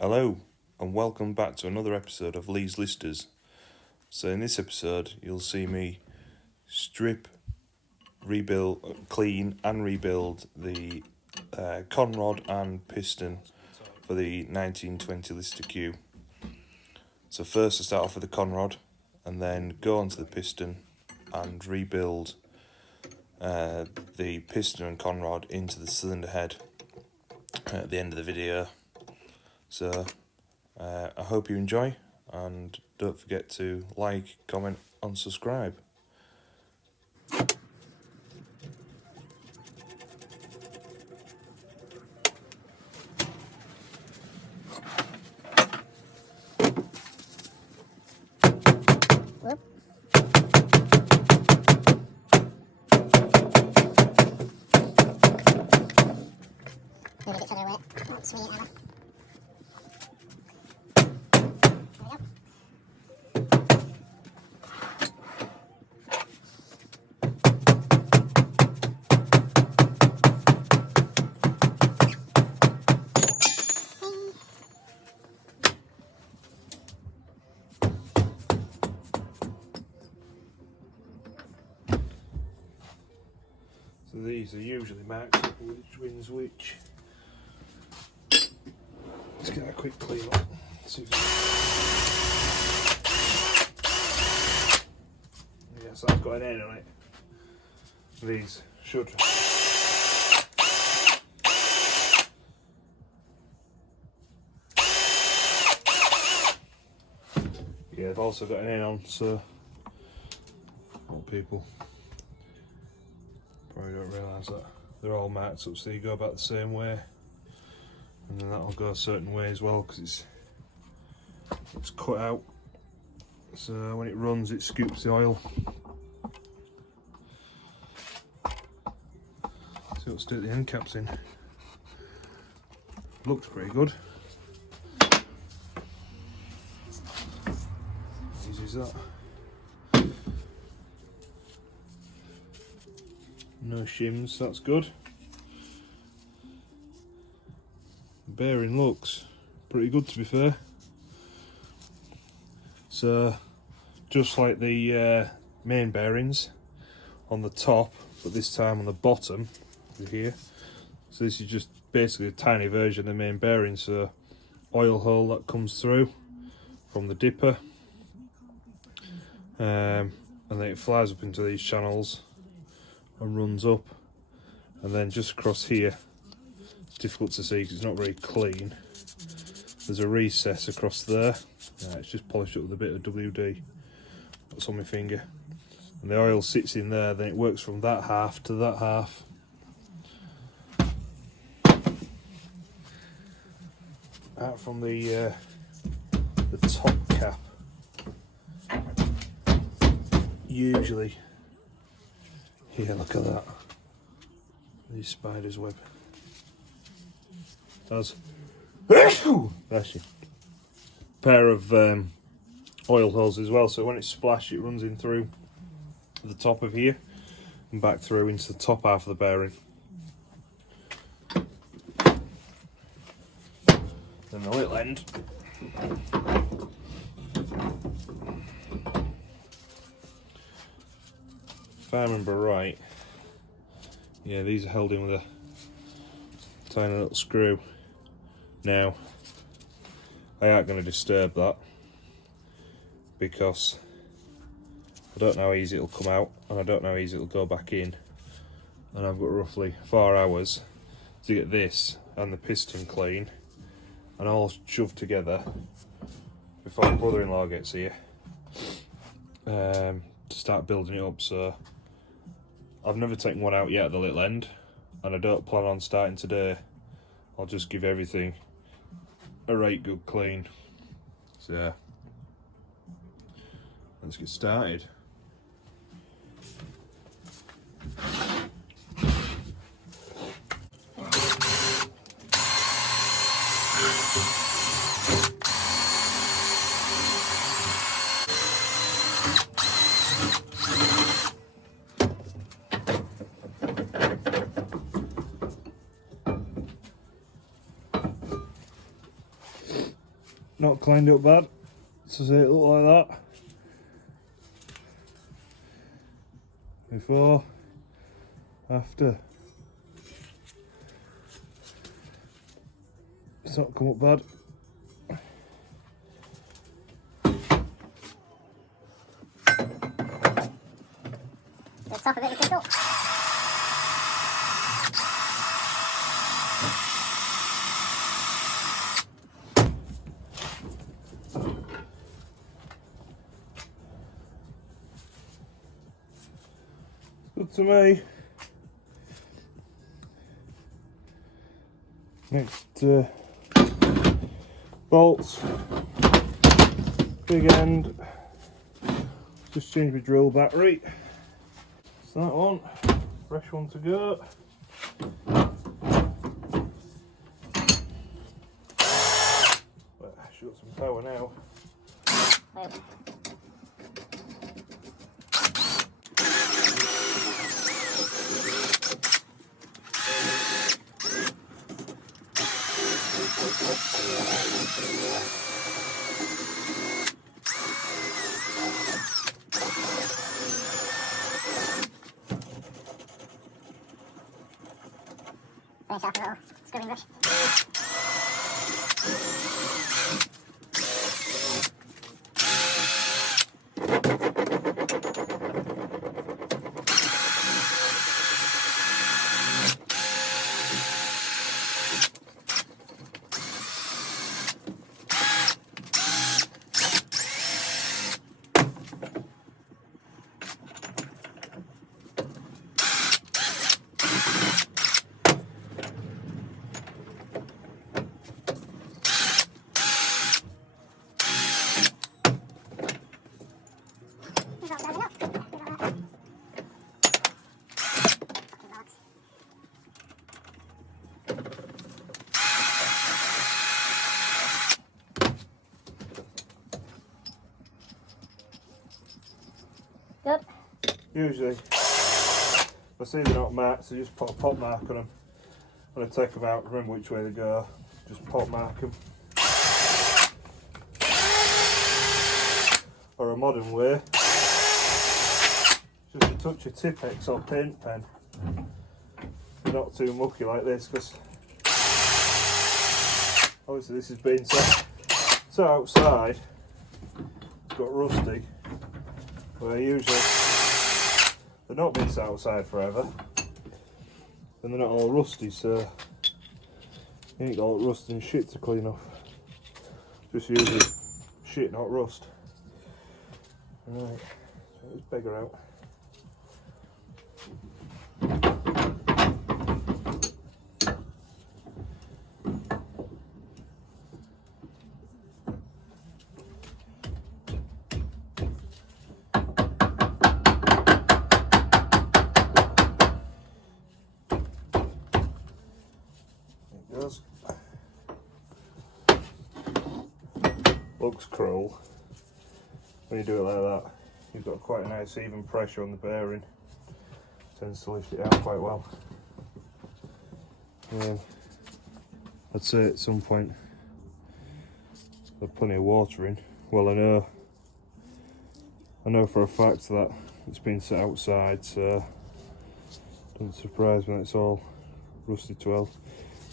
Hello and welcome back to another episode of Lee's Listers. So in this episode you'll see me strip, rebuild, clean and rebuild the Conrod and Piston for the 1920 Lister Q. So first I start off with the Conrod and then go on to the Piston and rebuild the Piston and Conrod into the cylinder head at the end of the video. So I hope you enjoy, and don't forget to like, comment and subscribe. Maybe get further away. Won't swing it ever. So these are usually marked up which wins which. Let's get a quick clean up. Yes, I've got an end on it. These should. Yeah, they've also got an end on, so what people probably don't realise that they're all marked up, so you go about the same way, and then that'll go a certain way as well because it's cut out, so when it runs it scoops the oil. So it'll stick the end caps in. Looks pretty good. Easy as that. No shims, that's good. The bearing looks pretty good, to be fair. So, just like the main bearings on the top, but this time on the bottom here. So this is just basically a tiny version of the main bearing. So, oil hole that comes through from the dipper, and then it flies up into these channels and runs up, and then just across here, it's difficult to see because it's not very clean, there's a recess across there. It's just polished up with a bit of WD that's on my finger, and the oil sits in there. Then it works from that half to that half. Out from the top cap, usually. Yeah, look at that. These spider's web. That's bless you. Pair of oil holes as well, so when it's splashed it runs in through the top of here and back through into the top half of the bearing. Then the little end. If I remember right, yeah, these are held in with a tiny little screw. Now, I aren't going to disturb that because I don't know how easy it'll come out, and I don't know how easy it'll go back in, and I've got roughly 4 hours to get this and the piston clean and all shoved together before my brother-in-law gets here to start building it up. So I've never taken one out yet at the little end, and I don't plan on starting today. I'll just give everything a right good clean. So let's get started. not cleaned up bad. So see it look like that. Before, after. It's not come up bad. The top of it is picked up. Good to me. Next bolts, big end. Just change my drill battery. So that one, fresh one to go. Well, I should got some power now. Wait. Finish off a little scrubbing brush. Good. Usually, if I see they're not marked, so just put a pot mark on them. When I take them out, remember which way they go, just pot mark them. Or a modern way, just a touch of Tipp-Ex or paint pen. They're not too mucky like this, because obviously this has been so outside, it's got rusty. Where usually they're not been set outside forever, and they're not all rusty, so you ain't got all rust and shit to clean off. Just using shit, not rust. Right, so let's beggar out. Looks cruel when you do it like that. You've got quite a nice even pressure on the bearing. Tends to lift it out quite well. I'd say at some point there's plenty of water in. Well, I know for a fact that it's been set outside, so it doesn't surprise me that it's all rusted to hell.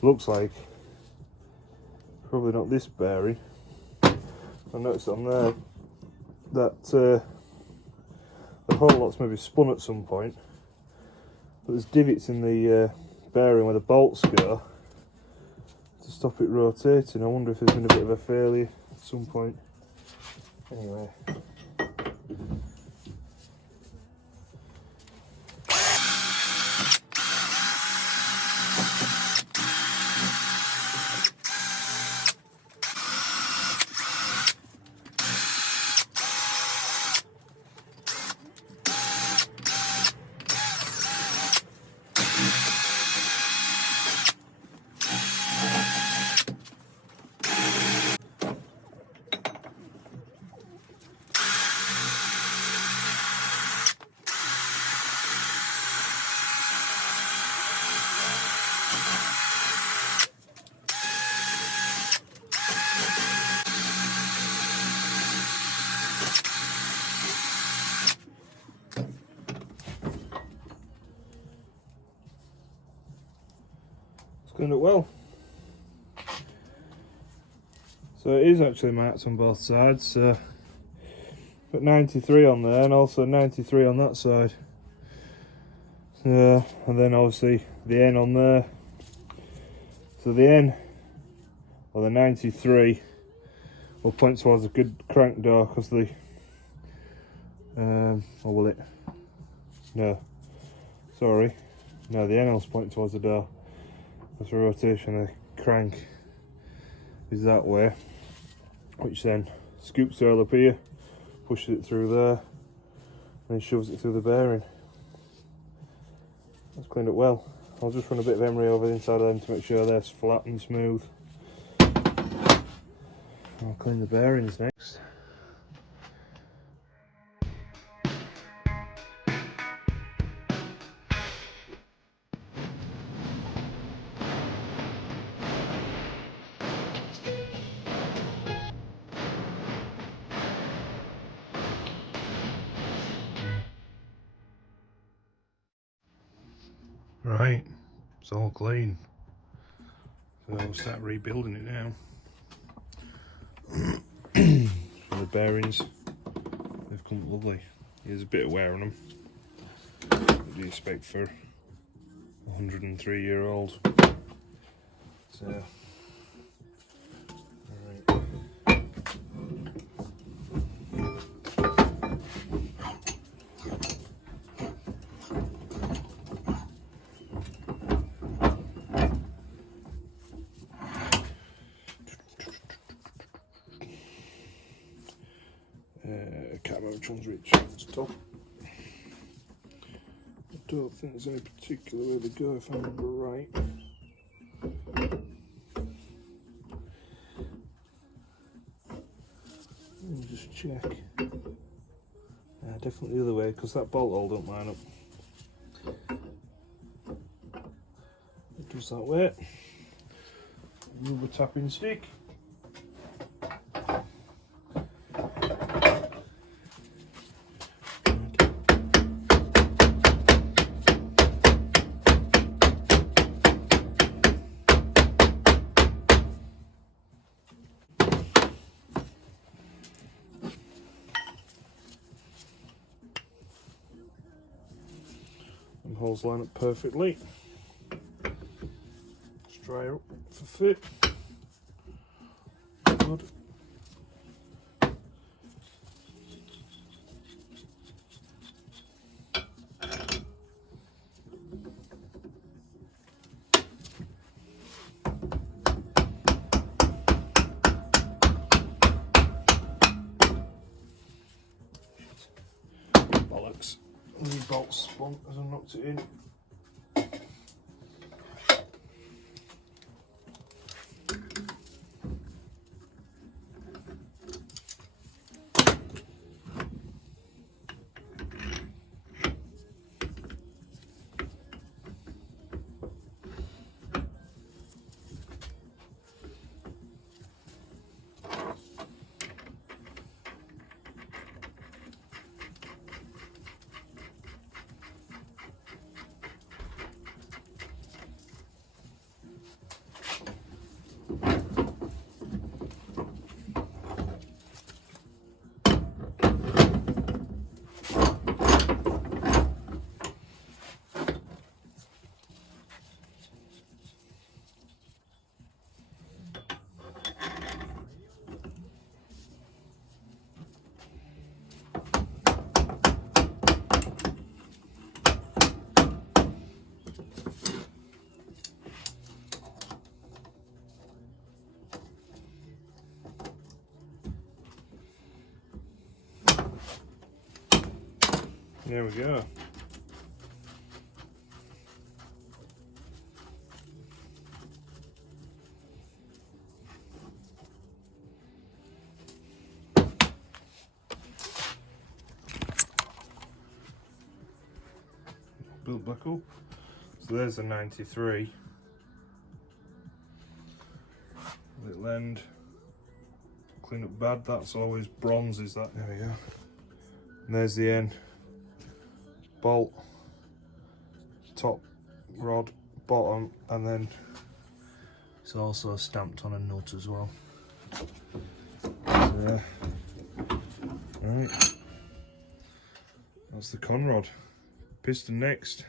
Looks like probably not this bearing. I noticed on there that the whole lot's maybe spun at some point, but there's divots in the bearing where the bolts go to stop it rotating. I wonder if there's been a bit of a failure at some point. Anyway. cleaned it well. So it is actually marked on both sides. So put 93 on there and also 93 on that side. So, and then obviously the N on there. So the N or the 93 will point towards a good crank door because the or will it? No, sorry, no, the N will point towards the door because the rotation of the crank is that way, which then scoops the oil up here, pushes it through there, and shoves it through the bearing. That's cleaned it well. I'll just run a bit of emery over the inside of them to make sure they're flat and smooth. I'll clean the bearings next. Right, it's all clean. So I'll start rebuilding it now. So the bearings, they've come lovely. There's a bit of wear on them. What do you expect for a 103-year-old? So, alright. Can't remember which one's which. It's top. I don't think there's any particular way to go if I remember right. Let me just check. Definitely the other way because that bolt hole don't line up. It does that way. Rubber tapping stick. And holes line up perfectly. Just dry up for fit. Good. Bollocks. The bolt spun as I knocked it in. There we go. Built buckle. So there's a 93. Little end. Clean up bad, that's always bronze, is that? There we go. And there's the end. Bolt, top rod, bottom, and then It's also stamped on a nut as well. So, right, that's the Conrod. Piston next.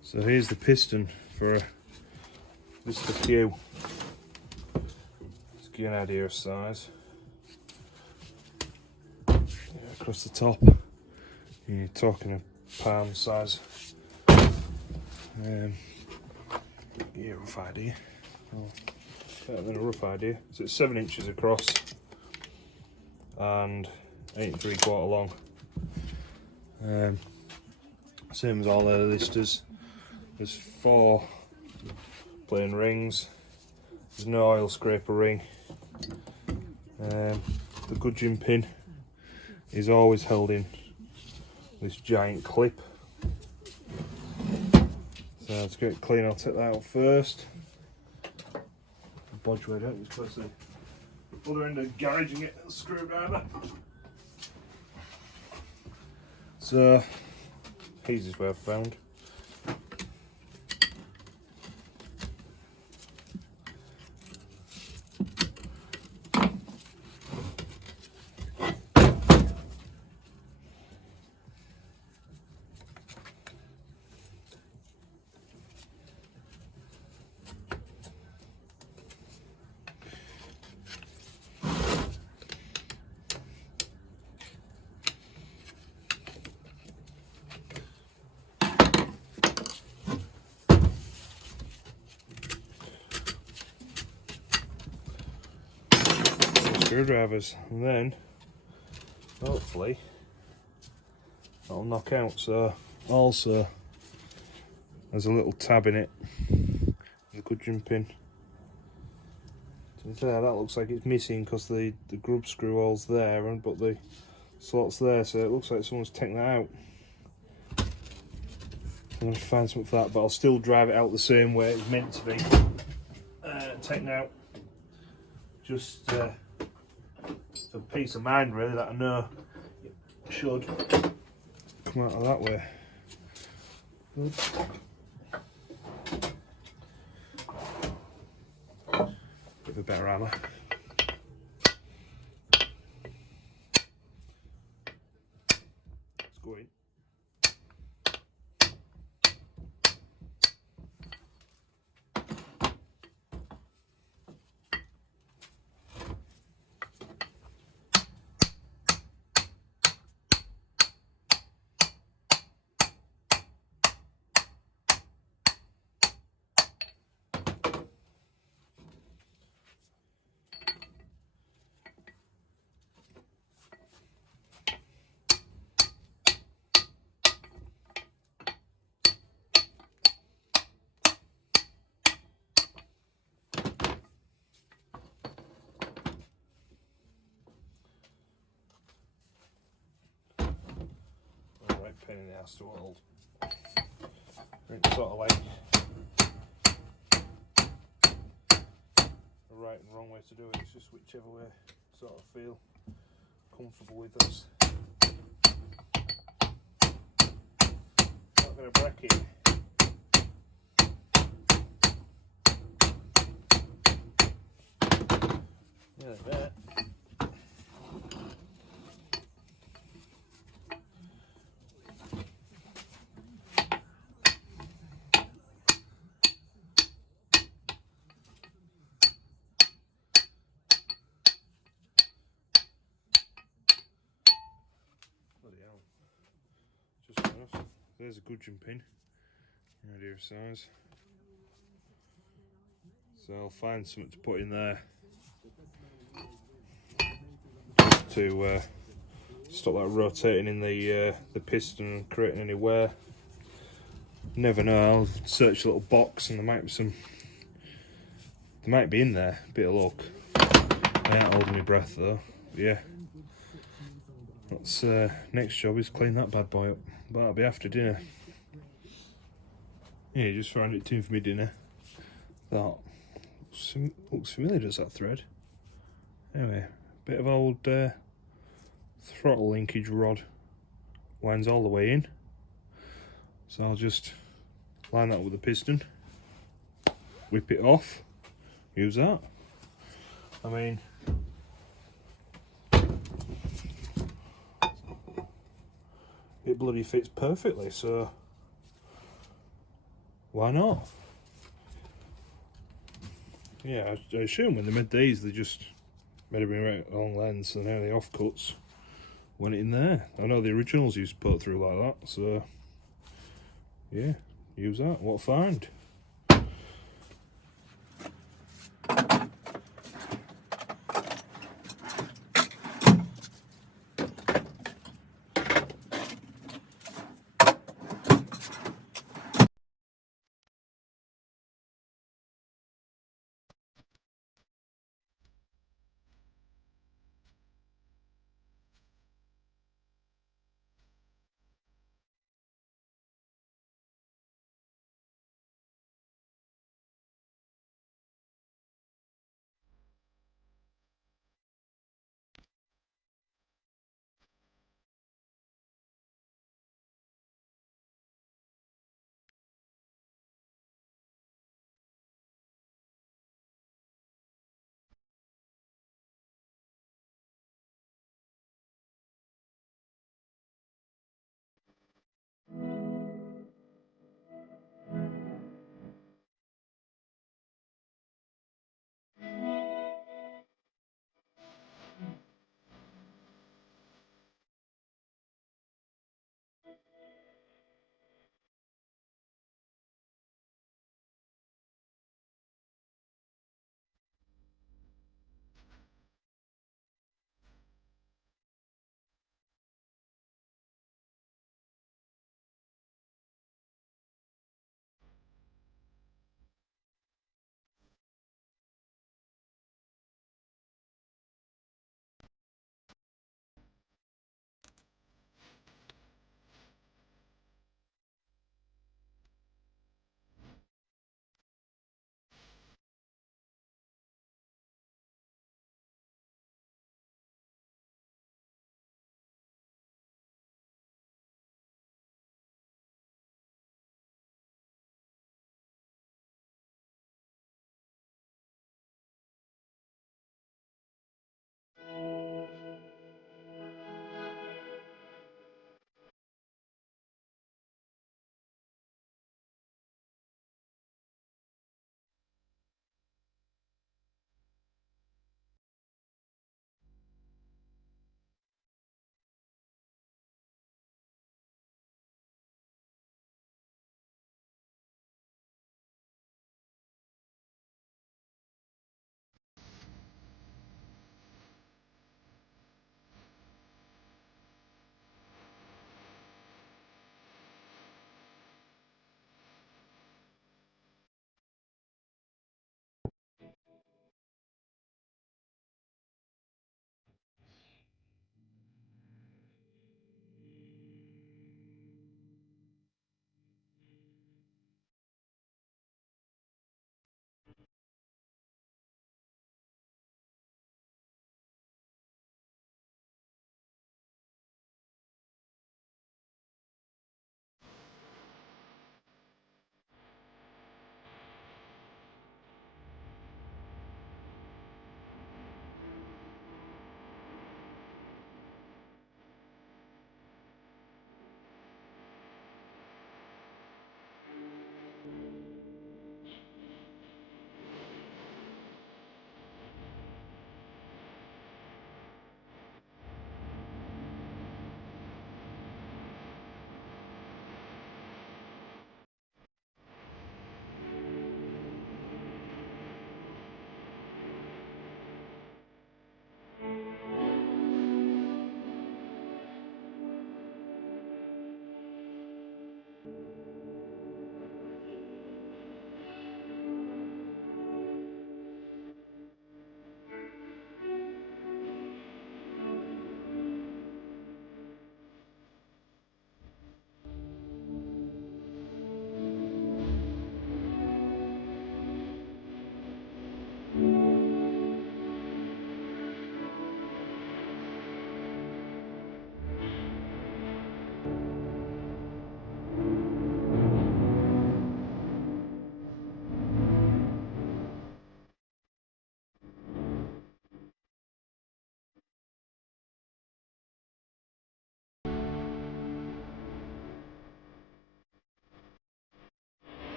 So here's the piston for this is the Q. Let's give you an idea of size. Across the top, you're talking a palm size. Yeah, rough idea. Oh, better than a rough idea. So it's 7 inches across and 8 3/4 long. Same as all the listers. There's 4 plain rings. There's no oil scraper ring. The gudgeon pin is always held in this giant clip. So let's get it clean. I'll take that out first. Bodge way out, just go to the other end of the garage and get a screwdriver. So, easiest way I've found. Screwdrivers, and then hopefully that'll knock out. So also there's a little tab in it, the gudgeon pin. To be fair, that looks like it's missing because the grub screw hole's there, but the slot's there, so it looks like someone's taken that out. I'm going to find something for that, but I'll still drive it out the same way it's meant to be. Taken out just for peace of mind, really, that I know it should come out of that way. Good. Bit of a better hammer. Let's go in. Pain in the ass to hold. It's sort of like the right and wrong way to do it. It's just whichever way sort of feel comfortable with us. Not going to bracket. Yeah, there. Just enough. There's a gudgeon pin, idea of size. So I'll find something to put in there to stop that rotating in the piston and creating any wear. Never know. I'll search a little box and there might be some. They might be in there. Bit of luck. I ain't holding my breath though. But yeah. That's next job is clean that bad boy up. But that'll be after dinner. Yeah, just found it too for me dinner. That looks familiar, does that thread? Anyway, bit of old throttle linkage rod. Winds all the way in. So I'll just line that with the piston. whip it off, use that. I mean, it bloody fits perfectly, so why not? Yeah, I assume when they made these, they just made it right long lens, so now the offcuts went in there. I know the originals used to put through like that, so yeah, use that. What a find.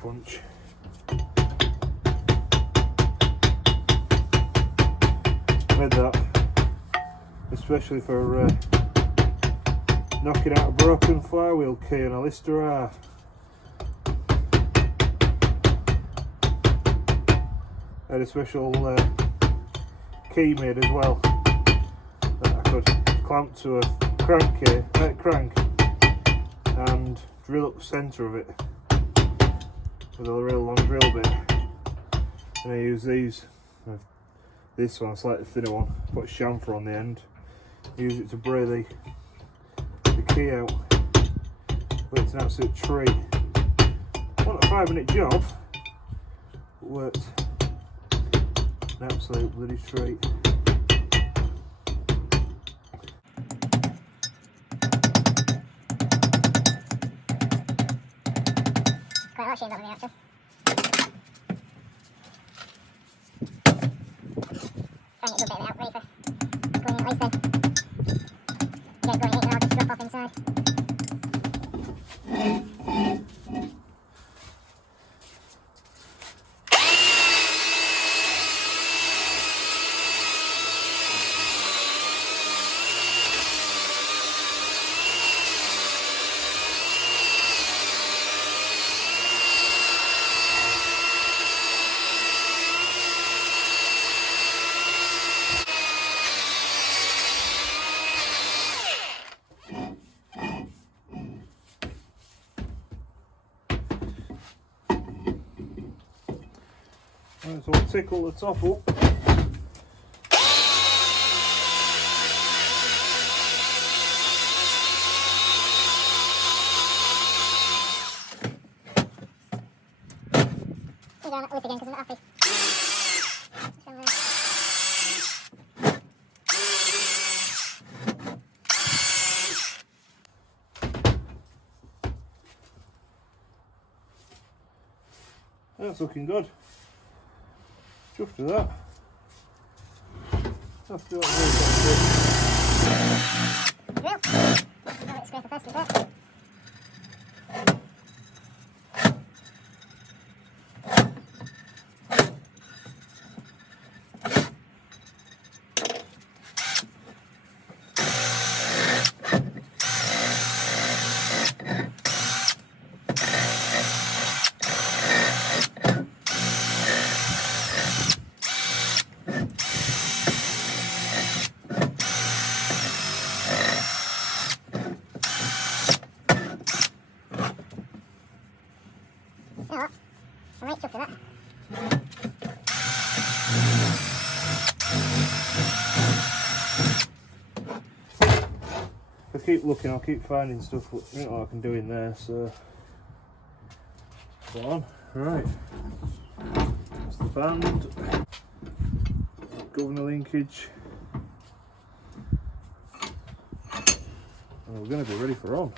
punch. Made that especially for knocking out a broken flywheel key on a Lister R. I had a special key made as well that I could clamp to a crank and drill up the centre of it with a real long drill bit. And I use these. This one, a slightly thinner one, put a chamfer on the end. Use it to bray the key out. But it's an absolute treat. Not a 5-minute job, but worked an absolute bloody treat. Quite a lot of shades on me actually. Trying to get a good bit of it out, ready for going in at least then. Get it going in and I'll just drop off inside. Right, so we'll tickle the top up. Go down that lip again because I'm not happy. That's looking good. Chuffed with that. Have to do that Drill. Now let's scrape the first bit there. You know what? I'm right chuffed with that. If I keep looking, I'll keep finding stuff what I can do in there, so go on. Right, that's the band, governor linkage, and we're going to be ready for on.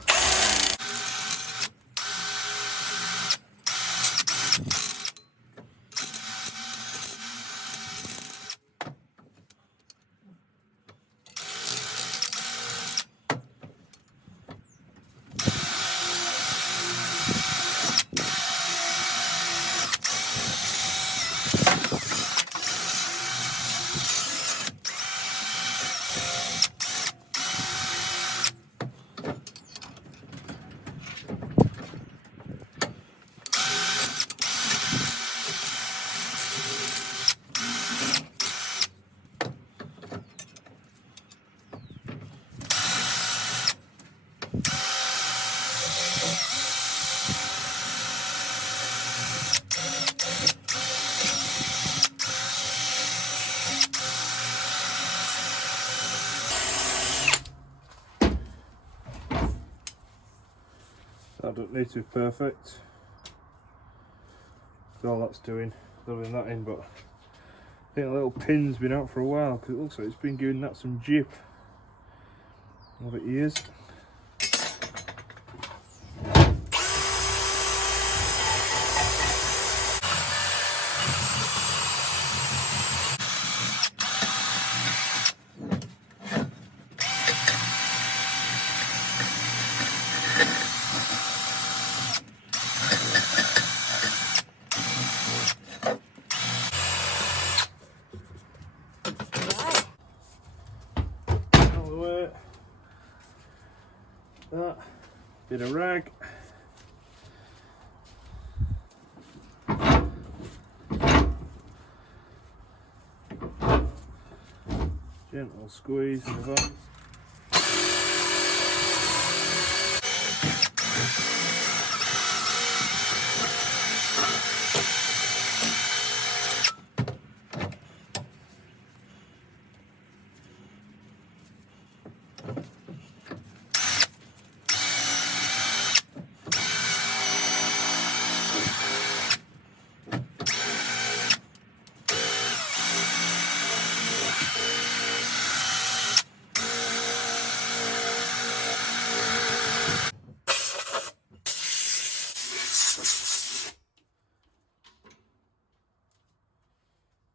That don't need to be perfect. That's all that's doing, filling that in, but I think the little pin's been out for a while because it looks like it's been giving that some jip over years. that, bit of rag. Gentle squeeze in the vise.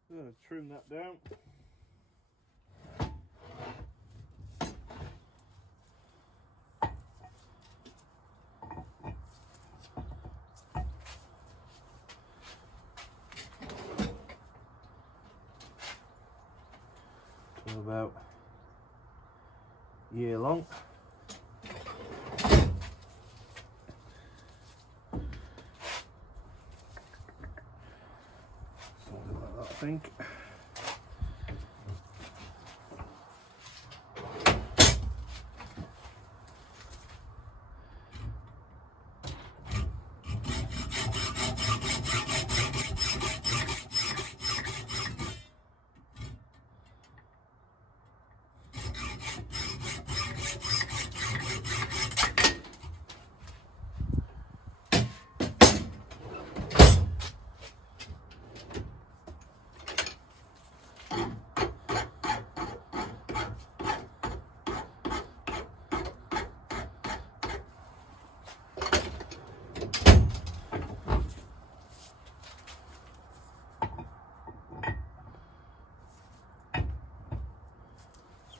I'm going to trim that down. To about a year long. Something like that, I think.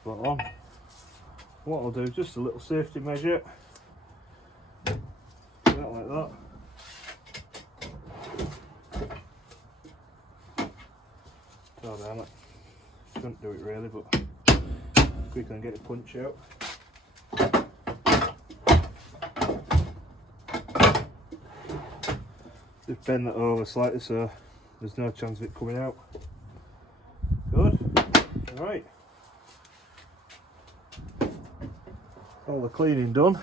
Spot on. What I'll do is just a little safety measure. That like that. Oh damn it. Couldn't do it really, but quick and get a punch out. Just bend that over slightly so there's no chance of it coming out. Good. Alright. All the cleaning done.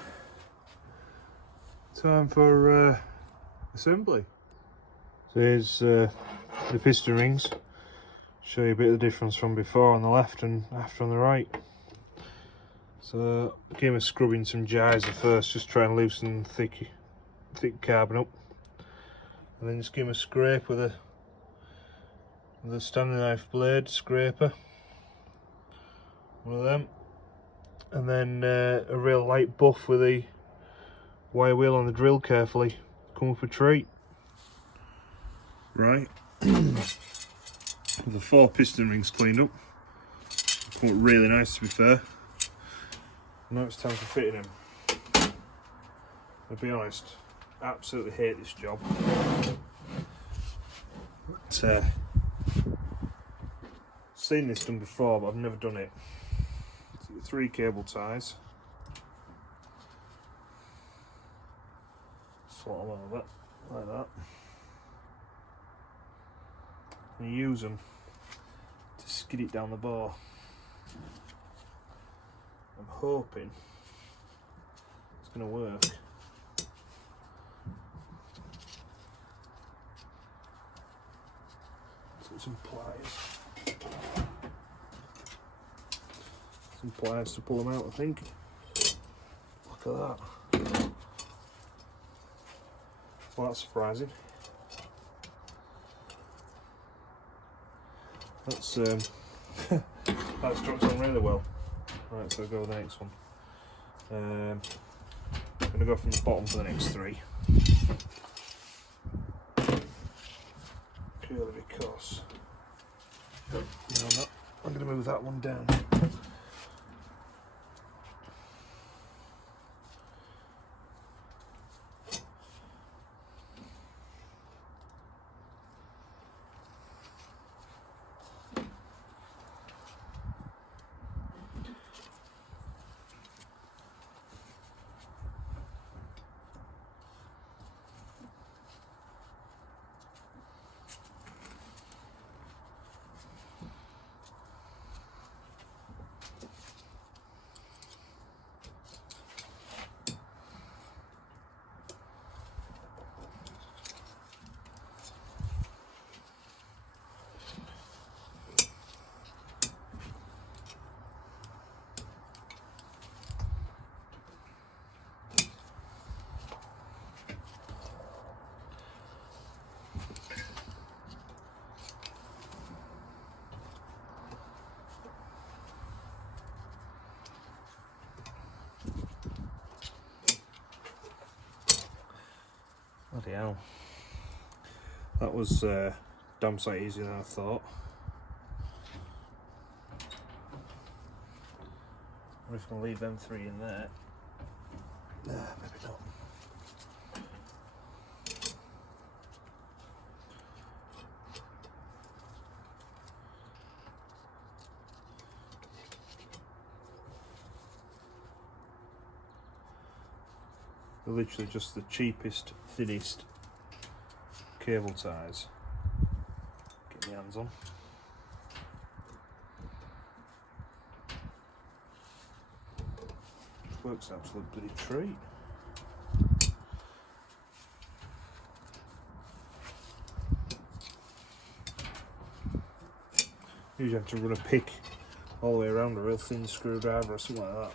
Time for assembly. So here's the piston rings. Show you a bit of the difference from before on the left and after on the right. So I came with scrubbing some gyres at first, just try and loosen thick carbon up. And then just give them a scrape with a Stanley knife blade scraper. One of them. And then a real light buff with a wire wheel on the drill carefully. Come up a treat. Right. The 4 piston rings cleaned up. Come up really nice, to be fair. Now it's time for fitting them. I'll be honest, I absolutely hate this job. But, seen this done before, but I've never done it. 3 cable ties. Slot them over like that. And you use them to skid it down the bore. I'm hoping it's going to work. So some pliers. Some pliers to pull them out, I think. Look at that. Well, that's surprising. That's that struck on really well. Right, so I'll go with the next one. I'm going to go from the bottom for the next 3. Purely because I'm going to move that one down. Bloody hell. That was damn sight easier than I thought. I'm just going to leave them 3 in there. Nah, maybe not. They're literally just the cheapest, thinnest cable ties. Get my hands on. Works an absolute bloody treat. Usually have to run a pick all the way around a real thin screwdriver or something like that.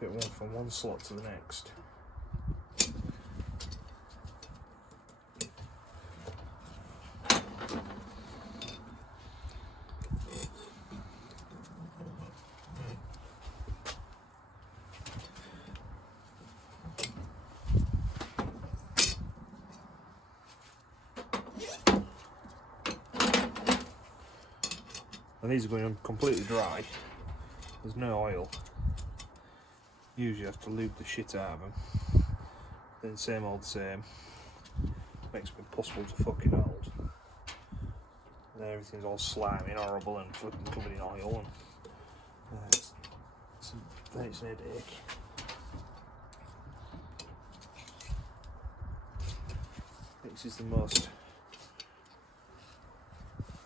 Get one from one slot to the next. And these are going on completely dry. There's no oil. Usually have to lube the shit out of them. Then same old same. Makes it impossible to fucking hold. And everything's all slimy and horrible and flipping covered in oil. And then it's an headache. This is the most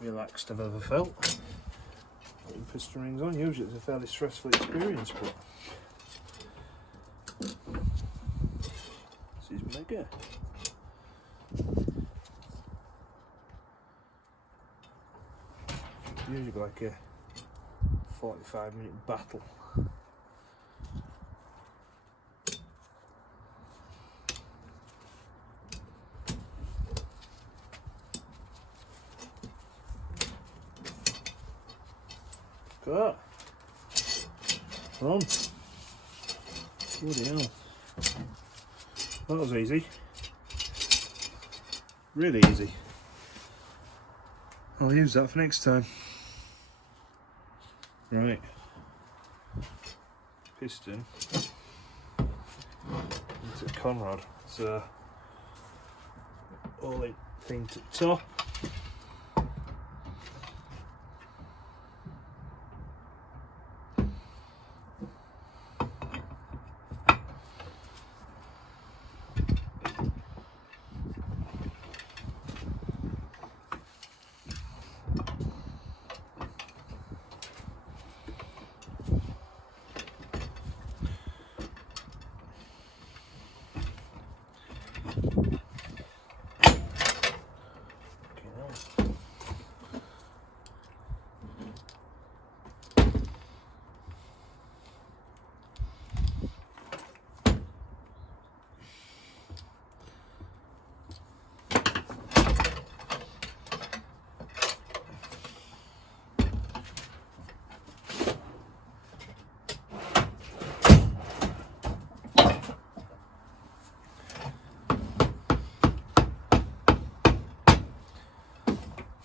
relaxed I've ever felt. Putting piston rings on. Usually it's a fairly stressful experience, but this is mega. Usually like a 45-minute battle. Look at that. Come on. Bloody hell. That was easy. Really easy. I'll use that for next time. Right. Piston into Conrod. So all in thing to the top.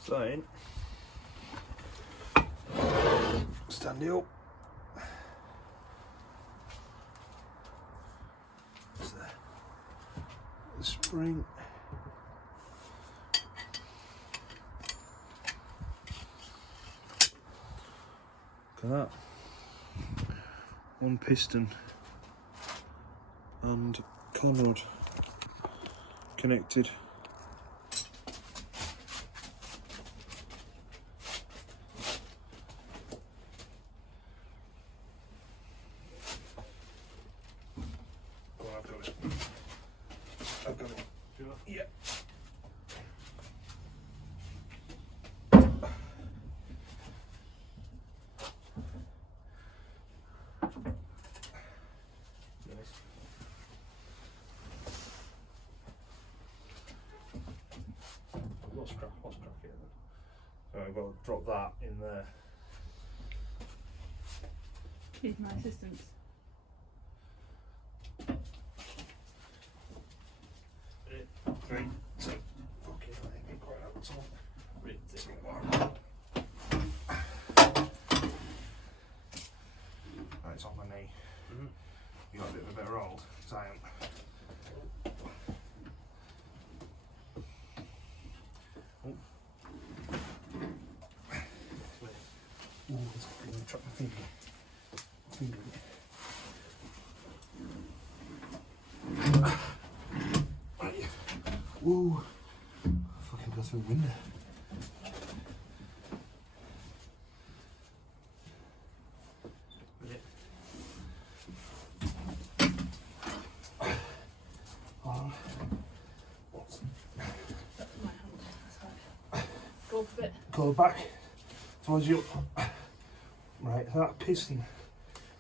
So, stand it up. There's the spring. Look at that. One piston and Conrod connected. I've got it. Sure? Yeah. Nice. Lost crap here then. So I've got to drop that in there. He's my assistant. Right, so fucking let me quite out the top. Right, it's on my knee. You got a bit of a better hold, 'cause I am. Ooh, it's fucking trapped my finger. Woo! Fucking go through the window. That's my hand. That's fine. Go up a bit. Go back towards you. Right, that piston,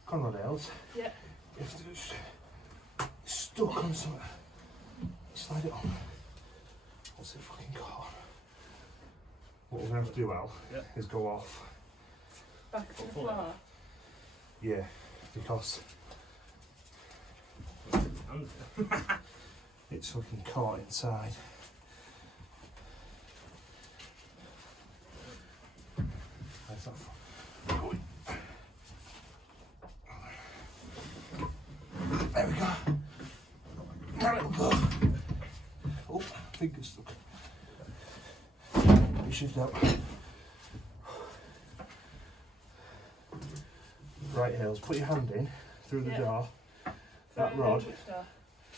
Conrod nails. Yeah. You have to just stuck on something. Slide it on. What's it fucking caught? What we're going to have to do, Al, is go off. Back to the floor. Yeah, because it's fucking caught inside. Where's that from? There we go. There we go. Oh, finger's stuck. You shift out. Right, Hills, put your hand in through the door. That rod. Which door?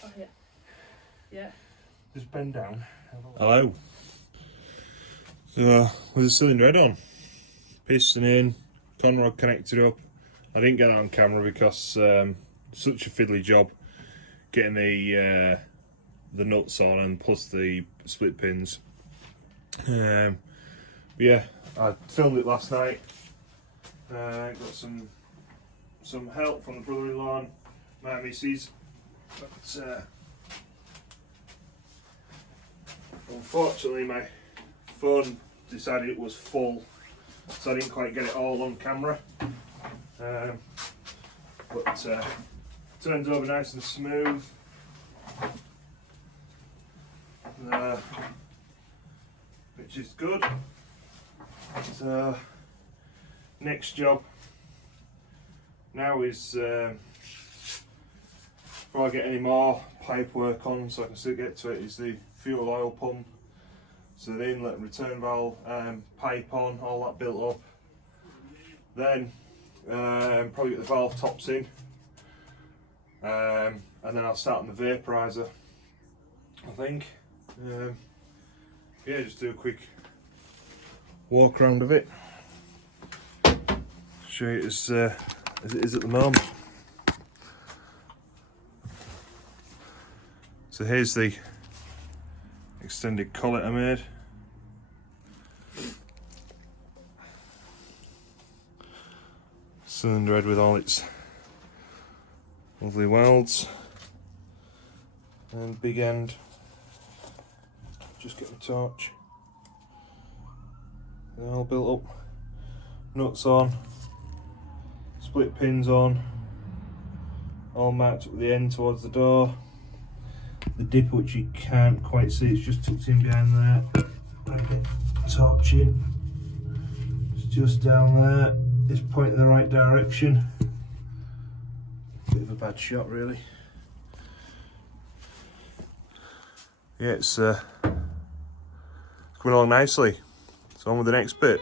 Oh, yeah. Yeah. Just bend down. Hello. So, with the cylinder head on, piston in, Conrod connected up. I didn't get that on camera because such a fiddly job getting the nuts on and plus the split pins. But yeah, I filmed it last night. Got some help from the brother-in-law and my missus. But unfortunately my phone decided it was full, so I didn't quite get it all on camera. But turns over nice and smooth. Which is good. So next job now is before I get any more pipe work on, so I can still get to it, is the fuel oil pump. So the inlet and return valve, pipe on, all that built up. Then probably get the valve tops in, and then I'll start on the vaporizer, I think. Yeah, just do a quick walk around of it, show you as it is at the moment. So here's the extended collet I made. Cylinder head with all its lovely welds, and big end. Just get my torch. They're all built up. Nuts on, split pins on, all marked up with the end towards the door. The dipper, which you can't quite see, it's just tucked in behind there. I get torch in. It's just down there. It's pointing in the right direction. Bit of a bad shot, really. Yeah, it's coming along nicely. So on with the next bit.